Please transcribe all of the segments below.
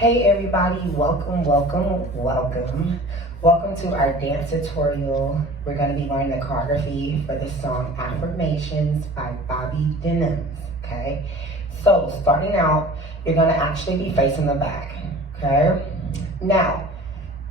Hey everybody, welcome to our dance tutorial. We're going to be learning the choreography for the song Affirmations by Bobbie Denims, okay? So starting out, you're going to actually be facing the back, okay? Now,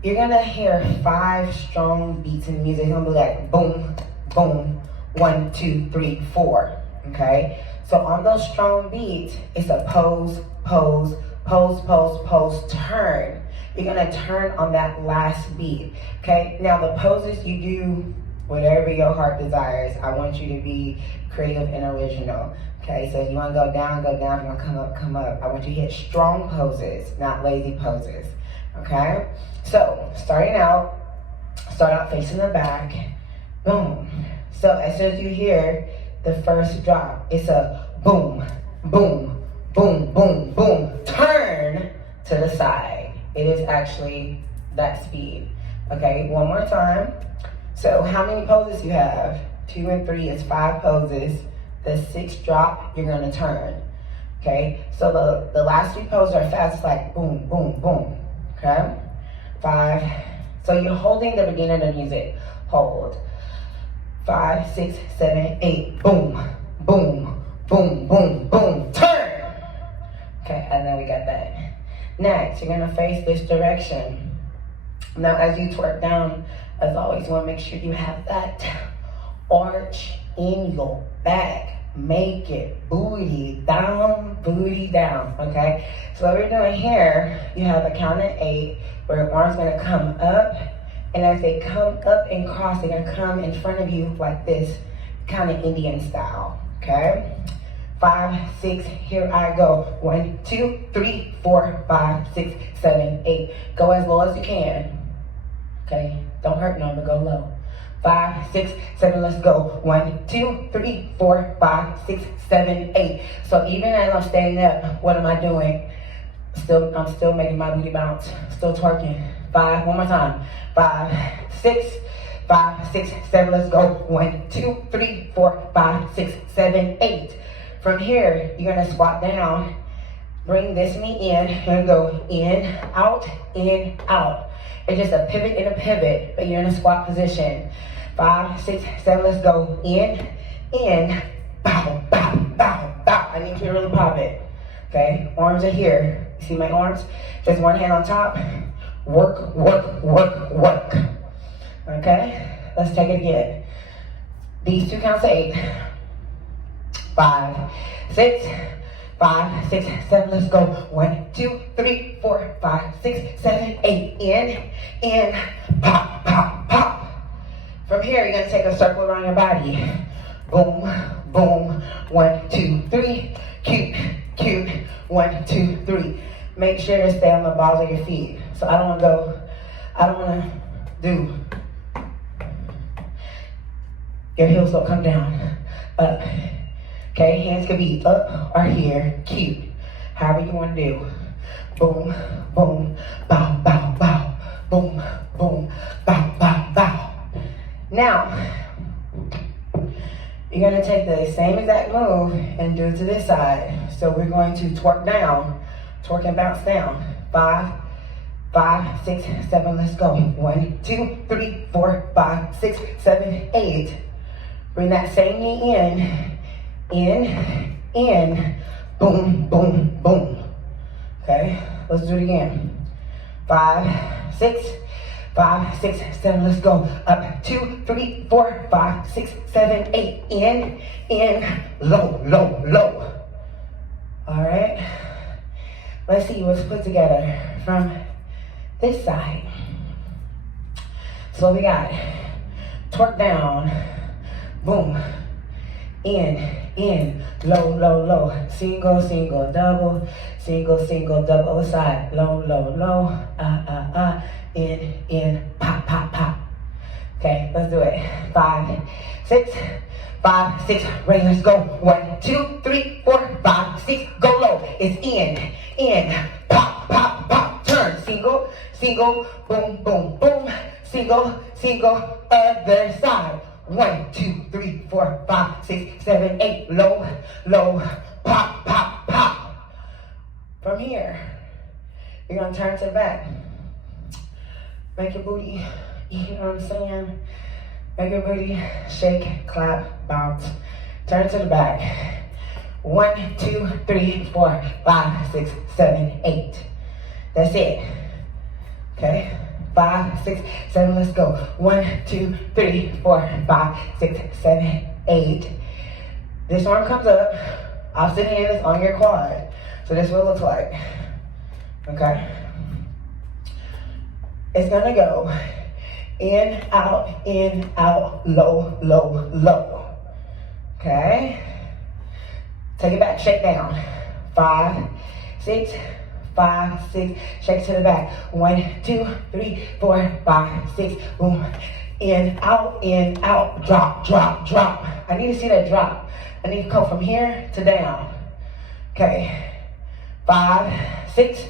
you're going to hear 5 strong beats in the music. It's going to be like boom, boom, 1, 2, 3, 4, okay? So on those strong beats, it's a pose, pose, pose, pose, pose, turn. You're gonna turn on that last beat, okay? Now the poses you do, whatever your heart desires. I want you to be creative and original, okay? So if you wanna go down, go down. If you wanna come up, come up. I want you to hit strong poses, not lazy poses, okay? So start out facing the back, boom. So as soon as you hear the first drop, it's a boom, boom, boom, boom, boom, turn to the side. It is actually that speed. Okay, one more time. So how many poses you have? 2 and 3 is 5 poses. The 6th drop, you're gonna turn. Okay, so the last 3 poses are fast, it's like boom, boom, boom. Okay, 5. So you're holding the beginning of the music. Hold. 5, 6, 7, 8. Boom, boom, boom, boom, boom. Turn. Okay, and then we got that. Next, you're gonna face this direction. Now, as you twerk down, as always, you wanna make sure you have that arch in your back. Make it booty down, okay? So what we're doing here, you have a count of 8, where your arm's gonna come up, and as they come up and cross, they're gonna come in front of you like this, kind of Indian style, okay? 5, 6, here I go. 1, 2, 3, 4, 5, 6, 7, 8. Go as low as you can. Okay, don't hurt no, but go low. 5, 6, 7, let's go. 1, 2, 3, 4, 5, 6, 7, 8. So even as I'm standing up, what am I doing? I'm still making my booty bounce, still twerking. 5, one more time. 5, 6, 5, 6, 7, let's go. 1, 2, 3, 4, 5, 6, 7, 8. From here, you're gonna squat down, bring this knee in, you're gonna go in, out, in, out. It's just a pivot and a pivot, but you're in a squat position. 5, 6, 7, let's go. In, bow, bow, bow, bow. I need you to really pop it, okay? Arms are here. You see my arms? Just one hand on top. Work, work, work, work. Okay? Let's take it again. These 2 counts of 8. 5, 6, 5, 6, 7, let's go. 1, 2, 3, 4, 5, 6, 7, 8. In, pop, pop, pop. From here, you're gonna take a circle around your body. Boom, boom. 1, 2, 3. Cute, cute. 1, 2, 3. Make sure to stay on the balls of your feet. So I don't wanna do. Your heels don't come down. Up. Okay, hands can be up or here, cute. However you want to do. Boom, boom, bow, bow, bow. Boom, boom, bow, bow, bow. Now, you're gonna take the same exact move and do it to this side. So we're going to twerk down, twerk and bounce down. 5, 5, 6, 7, let's go. 1, 2, 3, 4, 5, 6, 7, 8. Bring that same knee in, boom, boom, boom. Okay, let's do it again. 5, 6, 5, 6, 7, let's go. Up, 2, 3, 4, 5, 6, 7, 8. In, low, low, low. All right, let's see what's put together from this side. So we got twerk down, boom. In, low, low, low, single, single, double, single, single, double, side, low, low, low, in, pop, pop, pop. Okay, let's do it. 5, 6, 5, 6, ready, let's go. 1, 2, 3, 4, 5, 6, go low. It's in, pop, pop, pop, turn, single, single, boom, boom, boom, single, single, other side. 1, 2, 3, 4, 5, 6, 7, 8. Low, low, pop, pop, pop. From here, You're gonna turn to the back. Make your booty, you know what I'm saying? Make your booty shake, clap, bounce. Turn to the back. 1, 2, 3, 4, 5, 6, 7, 8. That's it. Okay? 5, 6, 7, let's go. 1, 2, 3, 4, 5, 6, 7, 8. This arm comes up. Opposite hand is on your quad. So this is what it looks like. Okay? It's gonna go in, out, low, low, low. Okay? Take it back, shake down. 5, 6, 5, 6, shake to the back. 1, 2, 3, 4, 5, 6, boom. In, out, drop, drop, drop. I need to see that drop. I need to come from here to down. Okay. 5, 6,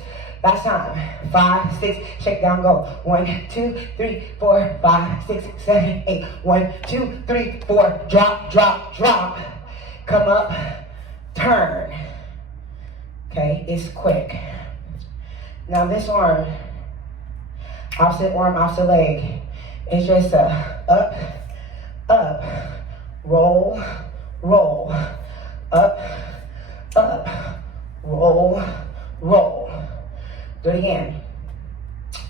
last time. 5, 6, shake down, go. 1, 2, 3, 4, 5, 6, 7, 8. 1, 2, 3, 4, drop, drop, drop. Come up, turn. Okay, it's quick. Now this arm, opposite leg, it's just a up, roll, roll, up, roll, roll. Do it again.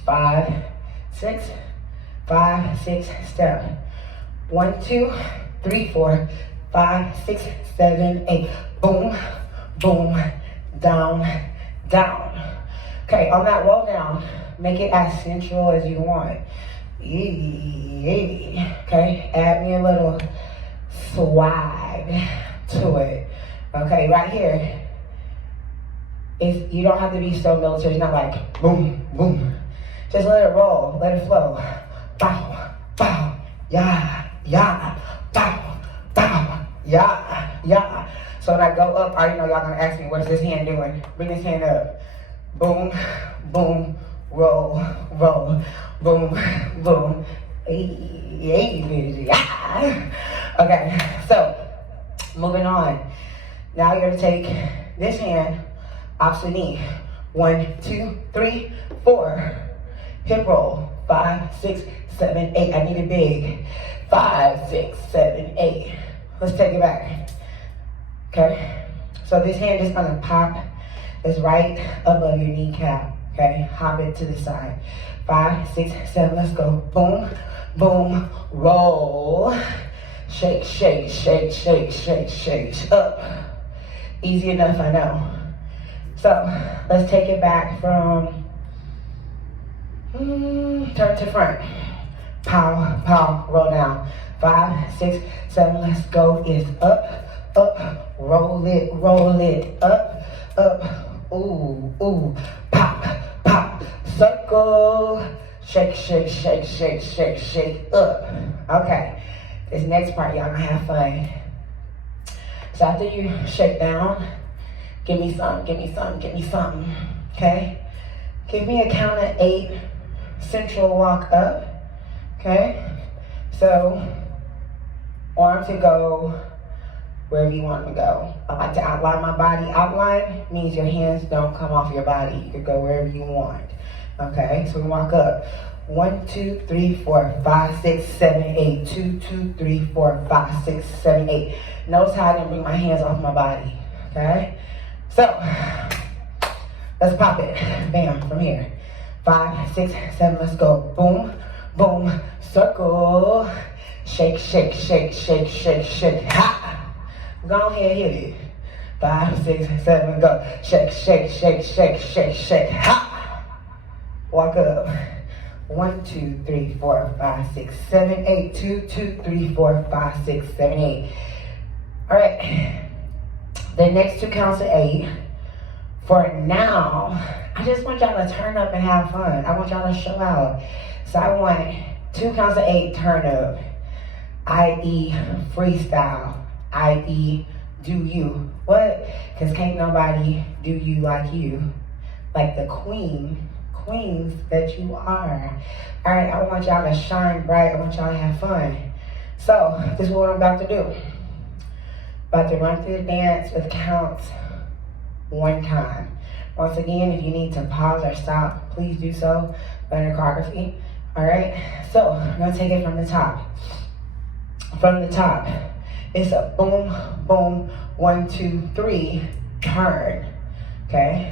5, 6, 5, 6, step. 1, 2, 3, 4, 5, 6, 7, 8. Boom, boom, down, down. Okay, on that roll down, make it as sensual as you want. Okay, add me a little swag to it. Okay, right here, you don't have to be so military. It's not like boom, boom. Just let it roll, let it flow. Bow, bow, yeah, yeah, bow, bow, yeah, yeah. So when I go up, I already know y'all gonna ask me, what's this hand doing? Bring this hand up. Boom, boom, roll, roll, boom, boom. Yeah. Okay, so moving on. Now you're gonna take this hand, opposite knee. 1, 2, 3, 4. Hip roll. 5, 6, 7, 8. I need it big. 5, 6, 7, 8. Let's take it back. Okay? So this hand is gonna pop. It's right above your kneecap. Okay? Hop it to the side. 5, 6, 7. Let's go. Boom, boom, roll. Shake, shake, shake, shake, shake, shake. Up. Easy enough, I know. So let's take it back from turn to front. Pow, pow, roll down. 5, 6, 7, let's go. It's up, up, roll it, up, up, ooh, ooh, pop, pop, circle, shake, shake, shake, shake, shake, shake, up. Okay, this next part, y'all gonna have fun. So after you shake down, give me some, give me some, give me something, okay? Give me a count of 8, central walk up, okay? So, arms to go wherever you want them to go. I like to outline my body. Outline means your hands don't come off your body. You can go wherever you want, okay? So we walk up. 1, 2, 3, 4, 5, 6, 7, 8. 2, 2, 3, 4, 5, 6, 7, 8. Notice how I didn't bring my hands off my body, okay? So, let's pop it. Bam, from here. 5, 6, 7, let's go. Boom, boom, circle. Shake, shake, shake, shake, shake, shake. Ha! Go ahead, hit it. 5, 6, 7, go. Shake, shake, shake, shake, shake, shake. Ha! Walk up. 1, 2, 3, 4, 5, 6, 7, 8. 2, 2, 3, 4, 5, 6, 7, 8. All right. The next 2 counts of 8. For now, I just want y'all to turn up and have fun. I want y'all to show out. So I want 2 counts of 8 turn up, i.e. freestyle, i.e. do you. What? Because can't nobody do you like you. Like the queens that you are. All right, I want y'all to shine bright. I want y'all to have fun. So this is what I'm about to do. About to run through the dance with counts 1 time. Once again, if you need to pause or stop, please do so. Learn the choreography. All right. So I'm gonna take it from the top. From the top, it's a boom, boom, 1, 2, 3, turn. Okay.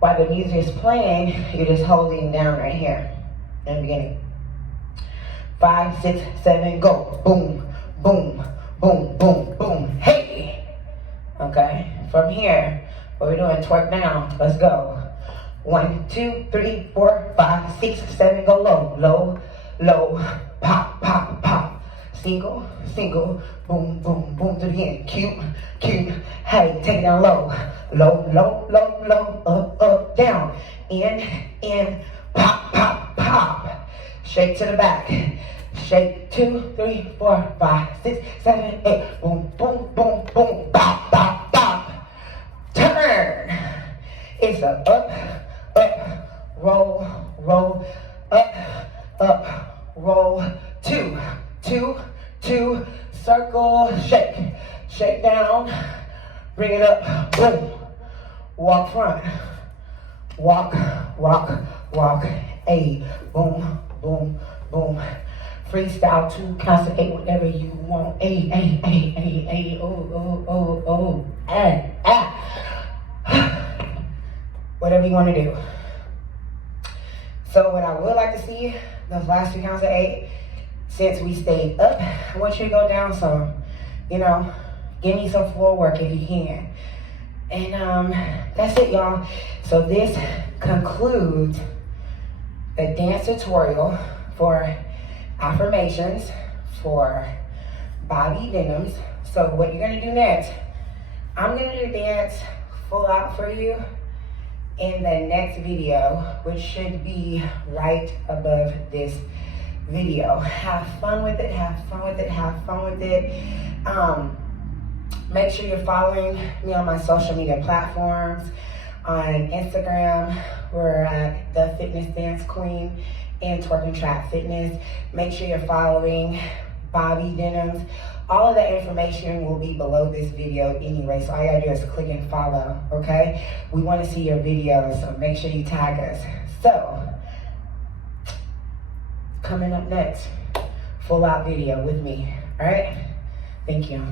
While the music is playing, you're just holding down right here in the beginning. 5, 6, 7, go. Boom, boom, boom, boom, boom. Hey. Okay. From here, what we're doing, twerk down. Let's go. 1, 2, 3, 4, 5, 6, 7, go low, low, low, pop, pop, pop. Single, single, boom, boom, boom to the end. Cute, cute. Hey, take it down low, low, low, low, low, up, up, down. In, pop, pop, pop. Shake to the back. Shake 2, 3, 4, 5, 6, 7, 8. Boom, boom, boom, boom, bop, bop, bop. Turn. It's a up, roll, roll, up, roll. 2, 2, 2, circle, shake down, bring it up, boom. Walk front, walk, a boom, boom, boom. Freestyle 2, concentrate whatever you want. A, oh, whatever you want to do. So what I would like to see, those last 2 counts of 8, since we stayed up, I want you to go down some, give me some floor work if you can. And that's it, y'all. So this concludes the dance tutorial for Affirmations for Bobbie Denims. So what you're gonna do next, I'm gonna do dance full out for you in the next video, which should be right above this video. Have fun with it, have fun with it, have fun with it. Make sure you're following me on my social media platforms. On Instagram, we're at The Fitness Dance Queen and Twerk and Trap Fitness. Make sure you're following Bobbie Denims. All of that information will be below this video anyway, so all you gotta do is click and follow, okay? We wanna see your videos, so make sure you tag us. So, coming up next, full out video with me, all right? Thank you.